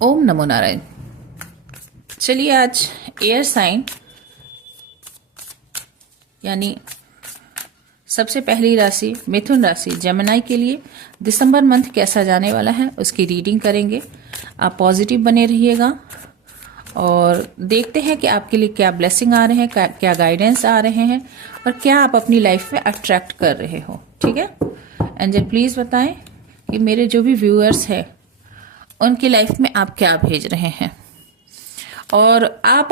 ओम नमो नारायण। चलिए आज air sign यानी सबसे पहली राशि मिथुन राशि जेमिनी के लिए दिसंबर मंथ कैसा जाने वाला है उसकी रीडिंग करेंगे। आप पॉजिटिव बने रहिएगा और देखते हैं कि आपके लिए क्या ब्लेसिंग आ रहे हैं, क्या गाइडेंस आ रहे हैं और क्या आप अपनी लाइफ में अट्रैक्ट कर रहे हो। ठीक है, एंजल प्लीज बताएं कि मेरे जो भी व्यूअर्स हैं उनकी लाइफ में आप क्या भेज रहे हैं। और आप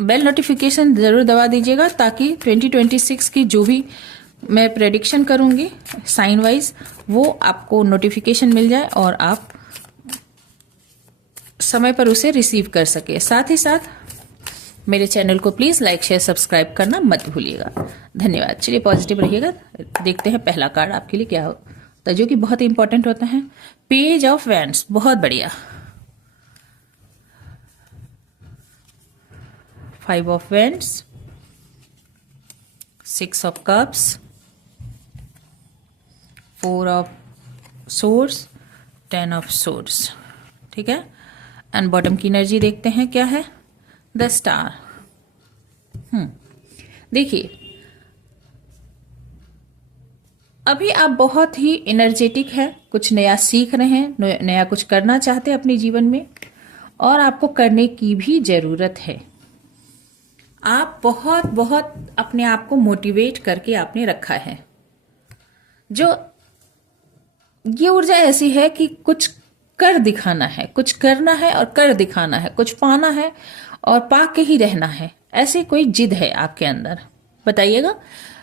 बेल नोटिफिकेशन जरूर दबा दीजिएगा ताकि 2026 की जो भी मैं प्रेडिक्शन करूंगी साइन वाइज वो आपको नोटिफिकेशन मिल जाए और आप समय पर उसे रिसीव कर सके। साथ ही साथ मेरे चैनल को प्लीज लाइक शेयर सब्सक्राइब करना मत भूलिएगा। धन्यवाद। चलिए पॉजिटिव रहिएगा। देखते हैं पहला कार्ड आपके लिए क्या होता है जो कि बहुत इंपॉर्टेंट होता है। पेज ऑफ वैंड्स, बहुत बढ़िया। 5 of wands, 6 of cups, 4 of swords, 10 of swords. ठीक है, एंड बॉटम की एनर्जी देखते हैं क्या है। The star. देखिए अभी आप बहुत ही एनर्जेटिक है, कुछ नया सीख रहे हैं, नया कुछ करना चाहते हैं अपने जीवन में और आपको करने की भी जरूरत है। आप बहुत बहुत अपने आप को मोटिवेट करके आपने रखा है। जो ये ऊर्जा ऐसी है कि कुछ कर दिखाना है, कुछ करना है और कर दिखाना है, कुछ पाना है और पा के ही रहना है, ऐसी कोई जिद है आपके अंदर। बताइएगा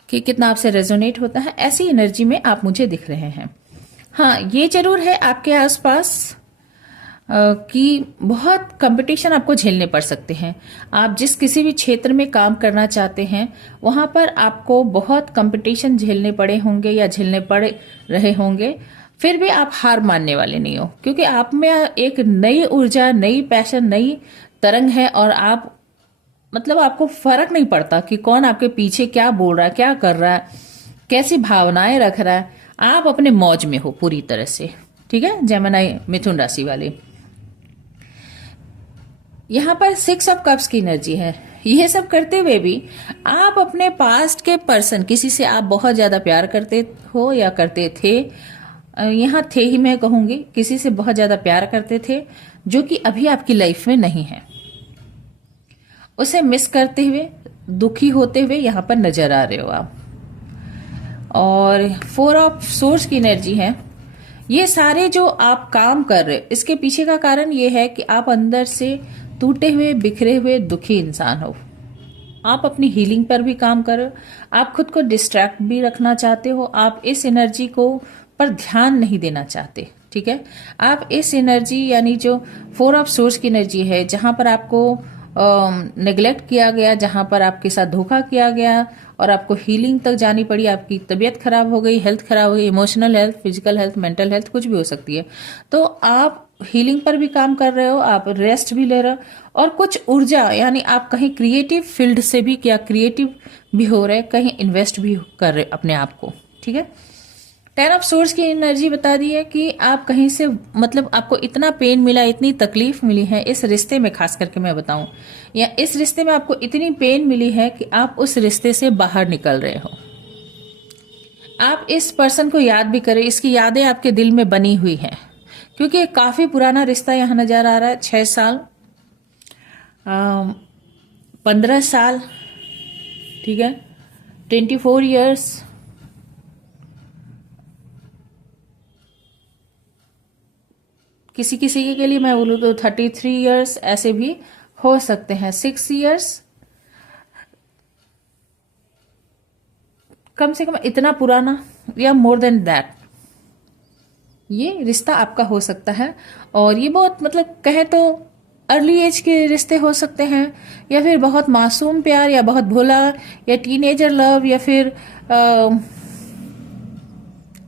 कि कितना आपसे रेजोनेट होता है। ऐसी एनर्जी में आप मुझे दिख रहे हैं। हाँ, ये जरूर है आपके आसपास कि बहुत कंपटीशन आपको झेलने पड़ सकते हैं। आप जिस किसी भी क्षेत्र में काम करना चाहते हैं वहां पर आपको बहुत कंपटीशन झेलने पड़े होंगे या झेलने पड़ रहे होंगे, फिर भी आप हार मानने वाले नहीं हो क्योंकि आप में एक नई ऊर्जा, नई पैशन, नई तरंग है और आप मतलब आपको फर्क नहीं पड़ता कि कौन आपके पीछे क्या बोल रहा है, क्या कर रहा है, कैसी भावनाएं रख रहा है। आप अपने मौज में हो पूरी तरह से। ठीक है, जेमिनी मिथुन राशि वाले। यहां पर 6 ऑफ कप्स की एनर्जी है। यह सब करते हुए भी आप अपने पास्ट के पर्सन, किसी से आप बहुत ज्यादा प्यार करते हो या करते थे, यहां थे ही मैं कहूंगी, किसी से बहुत ज्यादा प्यार करते थे जो कि अभी आपकी लाइफ में नहीं है। उसे मिस करते हुए, दुखी होते हुए यहां पर नजर आ रहे हो आप। और 4 ऑफ सोर्स की एनर्जी है। ये सारे जो आप काम कर रहे हो इसके पीछे का कारण ये है कि आप अंदर से टूटे हुए, बिखरे हुए, दुखी इंसान हो। आप अपनी हीलिंग पर भी काम करो, आप खुद को डिस्ट्रैक्ट भी रखना चाहते हो, आप इस एनर्जी को पर ध्यान नहीं देना चाहते। ठीक है, आप इस एनर्जी यानी जो 4 ऑफ सोर्स की एनर्जी है, जहां पर आपको नेग्लेक्ट किया गया, जहां पर आपके साथ धोखा किया गया और आपको हीलिंग तक जानी पड़ी, आपकी तबीयत खराब हो गई, हेल्थ खराब हो गई, emotional health, physical health, mental health, कुछ भी हो सकती है। तो आप हीलिंग पर भी काम कर रहे हो, आप रेस्ट भी ले रहे हो और कुछ ऊर्जा यानी आप कहीं क्रिएटिव फील्ड से भी क्या क्रिएटिव भी हो रहे, कहीं इन्वेस्ट भी कर रहे अपने आप को। ठीक है, 10 ऑफ सोर्स की एनर्जी बता दी है कि आप कहीं से मतलब आपको इतना पेन मिला, इतनी तकलीफ मिली है इस रिश्ते में, खास करके मैं बताऊं, या इस रिश्ते में आपको इतनी पेन मिली है कि आप उस रिश्ते से बाहर निकल रहे हो। आप इस पर्सन को याद भी करें, इसकी यादें आपके दिल में बनी हुई हैं क्योंकि काफी पुराना रिश्ता यहां नजर आ रहा है। 6 साल, 15 साल, ठीक है, 24 ईयर्स, किसी किसी के लिए मैं बोलूँ तो 33 ईयर्स ऐसे भी हो सकते हैं, 6 ईयर्स, कम से कम इतना पुराना या मोर देन दैट ये रिश्ता आपका हो सकता है। और ये बहुत मतलब कहे तो अर्ली एज के रिश्ते हो सकते हैं या फिर बहुत मासूम प्यार या बहुत भोला या टीनेजर लव या फिर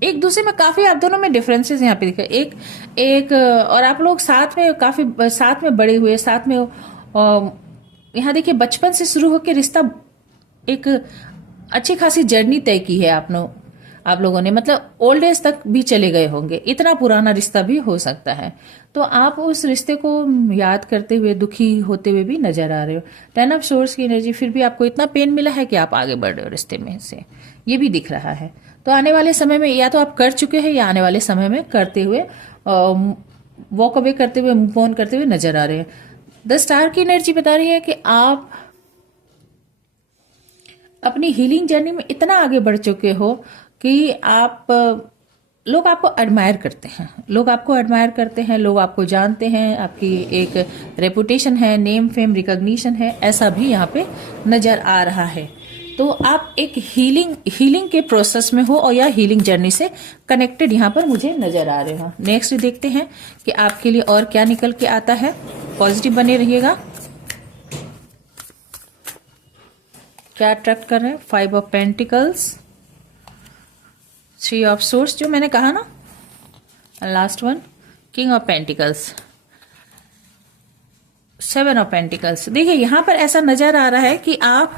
एक दूसरे में काफी आप दोनों में डिफरेंसेस यहाँ पे दिखे। एक और आप लोग साथ में काफी साथ में बड़े हुए, साथ में यहाँ देखिए बचपन से शुरू होकर रिश्ता एक अच्छी खासी जर्नी तय की है आप लोग। आप लोगों ने, मतलब ओल्ड एज तक भी चले गए होंगे, इतना पुराना रिश्ता भी हो सकता है। तो आप उस रिश्ते को याद करते हुए दुखी होते हुए भी नजर आ रहे हो। 10 ऑफ सोर्स की एनर्जी, फिर भी आपको इतना पेन मिला है कि आप आगे बढ़ रहे हो रिश्ते में से, ये भी दिख रहा है। तो आने वाले समय में या तो आप कर चुके हैं या आने वाले समय में करते हुए, वॉक अवे करते हुए, मूव ऑन करते हुए नजर आ रहे हैं। द स्टार की एनर्जी बता रही है कि आप अपनी हीलिंग जर्नी में इतना आगे बढ़ चुके हो कि आप, लोग आपको एडमायर करते हैं, लोग आपको एडमायर करते हैं, लोग आपको जानते हैं, आपकी एक रेपुटेशन है, नेम फेम रिकॉग्निशन है, ऐसा भी यहाँ पे नजर आ रहा है। तो आप एक हीलिंग के प्रोसेस में हो और या हीलिंग जर्नी से कनेक्टेड यहाँ पर मुझे नजर आ रहे हो। नेक्स्ट देखते हैं कि आपके लिए और क्या निकल के आता है। पॉजिटिव बने रहिएगा। क्या अट्रैक्ट कर रहे हैं? 5 ऑफ पेंटिकल्स, 3 ऑफ सोर्स जो मैंने कहा ना, last one king of pentacles, 7 of pentacles. देखिए यहां पर ऐसा नजर आ रहा है कि आप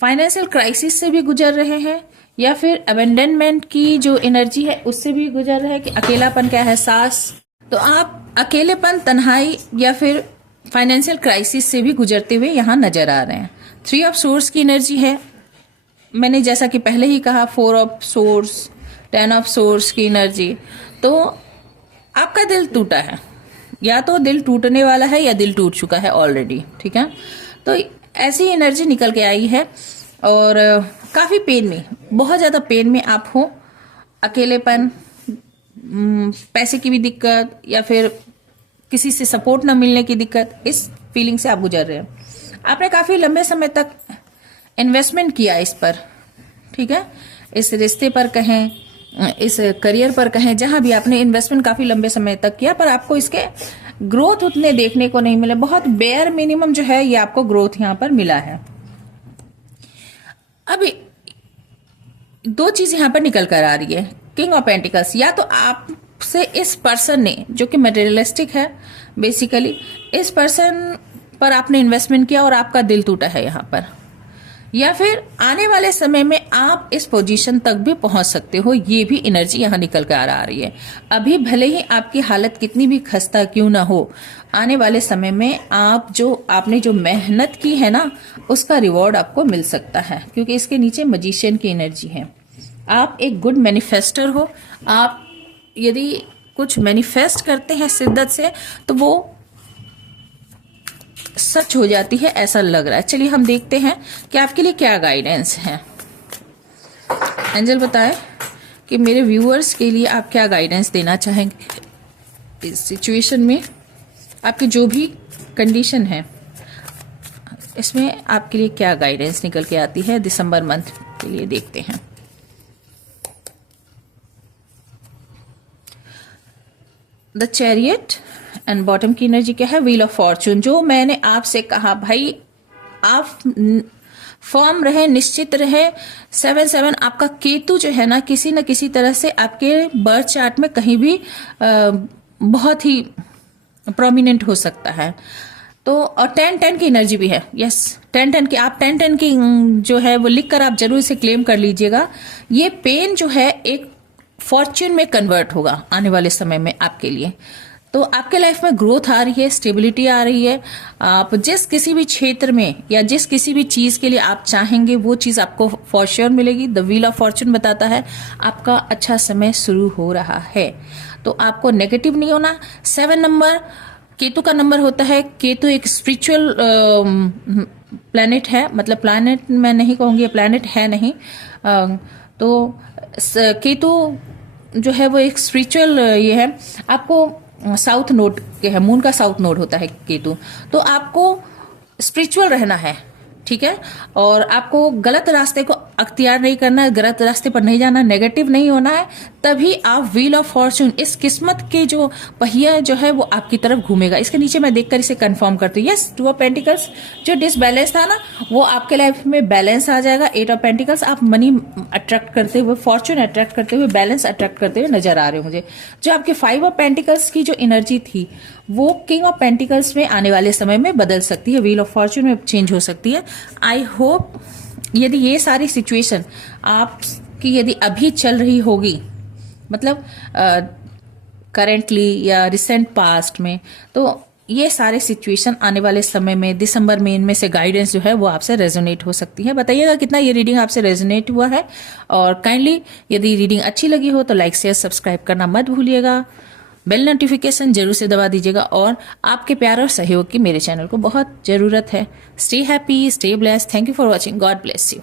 फाइनेंशियल क्राइसिस से भी गुजर रहे हैं या फिर अबेंडनमेंट की जो एनर्जी है उससे भी गुजर रहे हैं कि अकेलापन क्या है, सास। तो आप अकेलेपन, तन्हाई या फिर फाइनेंशियल क्राइसिस से भी गुजरते हुए यहां नजर आ रहे हैं। 3 ऑफ सोर्स की एनर्जी है, मैंने जैसा कि पहले ही कहा, 4 ऑफ सोर्स, 10 ऑफ सोर्स की एनर्जी। तो आपका दिल टूटा है, या तो दिल टूटने वाला है या दिल टूट चुका है ऑलरेडी, ठीक है। तो ऐसी एनर्जी निकल के आई है और काफी पेन में, बहुत ज्यादा पेन में आप हो, अकेलेपन, पैसे की भी दिक्कत या फिर किसी से सपोर्ट न मिलने की दिक्कत, इस फीलिंग से आप गुजर रहे हैं। आपने काफी लंबे समय तक इन्वेस्टमेंट किया इस पर, ठीक है, इस रिश्ते पर कहें, इस करियर पर कहें, जहां भी आपने इन्वेस्टमेंट काफी लंबे समय तक किया, पर आपको इसके ग्रोथ उतने देखने को नहीं मिले। बहुत बेयर मिनिमम जो है ये आपको ग्रोथ यहां पर मिला है। अभी 2 चीज यहां पर निकल कर आ रही है। किंग ऑफ पेंटिकल्स, या तो आपसे इस पर्सन ने, जो कि मटेरियलिस्टिक है बेसिकली, इस पर्सन पर आपने इन्वेस्टमेंट किया और आपका दिल टूटा है यहां पर, या फिर आने वाले समय में आप इस पोजीशन तक भी पहुंच सकते हो, ये भी एनर्जी यहां निकल कर आ रही है। अभी भले ही आपकी हालत कितनी भी खस्ता क्यों ना हो, आने वाले समय में आपने जो मेहनत की है ना, उसका रिवॉर्ड आपको मिल सकता है, क्योंकि इसके नीचे मजिशियन की एनर्जी है। आप एक गुड मैनिफेस्टर हो। आप यदि कुछ मैनिफेस्ट करते हैं शिद्दत से तो वो सच हो जाती है, ऐसा लग रहा है। चलिए हम देखते हैं कि आपके लिए क्या गाइडेंस है। एंजल बताए कि मेरे व्यूअर्स के लिए आप क्या गाइडेंस देना चाहेंगे इस सिचुएशन में, आपकी जो भी कंडीशन है इसमें आपके लिए क्या गाइडेंस निकल के आती है दिसंबर मंथ के लिए। देखते हैं। द चैरियट एंड बॉटम की एनर्जी क्या है? Wheel of Fortune. जो मैंने आपसे कहा भाई, आप फॉर्म रहे, निश्चित रहे। 7 आपका केतु जो है ना, किसी न किसी तरह से आपके बर्थ चार्ट में कहीं भी बहुत ही प्रोमिनेंट हो सकता है। तो और 10 की एनर्जी भी है। यस, 10 की, आप 10 की जो है वो लिख कर आप जरूर इसे क्लेम कर लीजिएगा। ये पेन जो है एक फॉर्च्यून में कन्वर्ट होगा आने वाले समय में आपके लिए। तो आपके लाइफ में ग्रोथ आ रही है, स्टेबिलिटी आ रही है। आप जिस किसी भी क्षेत्र में या जिस किसी भी चीज के लिए आप चाहेंगे वो चीज आपको फॉर श्योर मिलेगी। द व्हील ऑफ फॉर्च्यून बताता है आपका अच्छा समय शुरू हो रहा है, तो आपको नेगेटिव नहीं होना। 7 नंबर केतु का नंबर होता है। केतु एक स्पिरिचुअल प्लैनेट है, मतलब प्लैनेट मैं नहीं कहूंगी, प्लैनेट है नहीं। तो केतु जो है वो एक स्पिरिचुअल ये है। आपको साउथ नोड के है, मून का साउथ नोड होता है केतु। तो आपको स्पिरिचुअल रहना है, ठीक है, और आपको गलत रास्ते को अख्तियार नहीं करना है, गलत रास्ते पर नहीं जाना, नेगेटिव नहीं होना है। तभी आप व्हील ऑफ फॉर्चून, इस किस्मत के जो पहिया जो है वो आपकी तरफ घूमेगा। इसके नीचे मैं देखकर इसे कंफर्म करती हूँ। यस, 2 ऑफ पेंटिकल्स जो डिसबैलेंस था ना, वो आपके लाइफ में बैलेंस आ जाएगा। 8 ऑफ पेंटिकल्स, आप मनी अट्रैक्ट करते हुए, फॉर्चून अट्रैक्ट करते हुए, बैलेंस अट्रैक्ट करते हुए नजर आ रहे हो मुझे। जो आपके 5 ऑफ पेंटिकल्स की जो एनर्जी थी वो किंग ऑफ पेंटिकल्स में आने वाले समय में बदल सकती है, व्हील ऑफ फॉर्चून में चेंज हो सकती है। आई होप यदि ये सारी सिचुएशन आपकी यदि अभी चल रही होगी, मतलब करेंटली या रिसेंट पास्ट में, तो ये सारे सिचुएशन आने वाले समय में दिसंबर में इनमें से गाइडेंस जो है वो आपसे रेजोनेट हो सकती है। बताइएगा कितना ये रीडिंग आपसे रेजोनेट हुआ है, और काइंडली यदि रीडिंग अच्छी लगी हो तो लाइक शेयर सब्सक्राइब करना मत भूलिएगा। बेल नोटिफिकेशन जरूर से दबा दीजिएगा, और आपके प्यार और सहयोग की मेरे चैनल को बहुत जरूरत है। Stay happy, stay blessed. Thank you for watching. God bless you.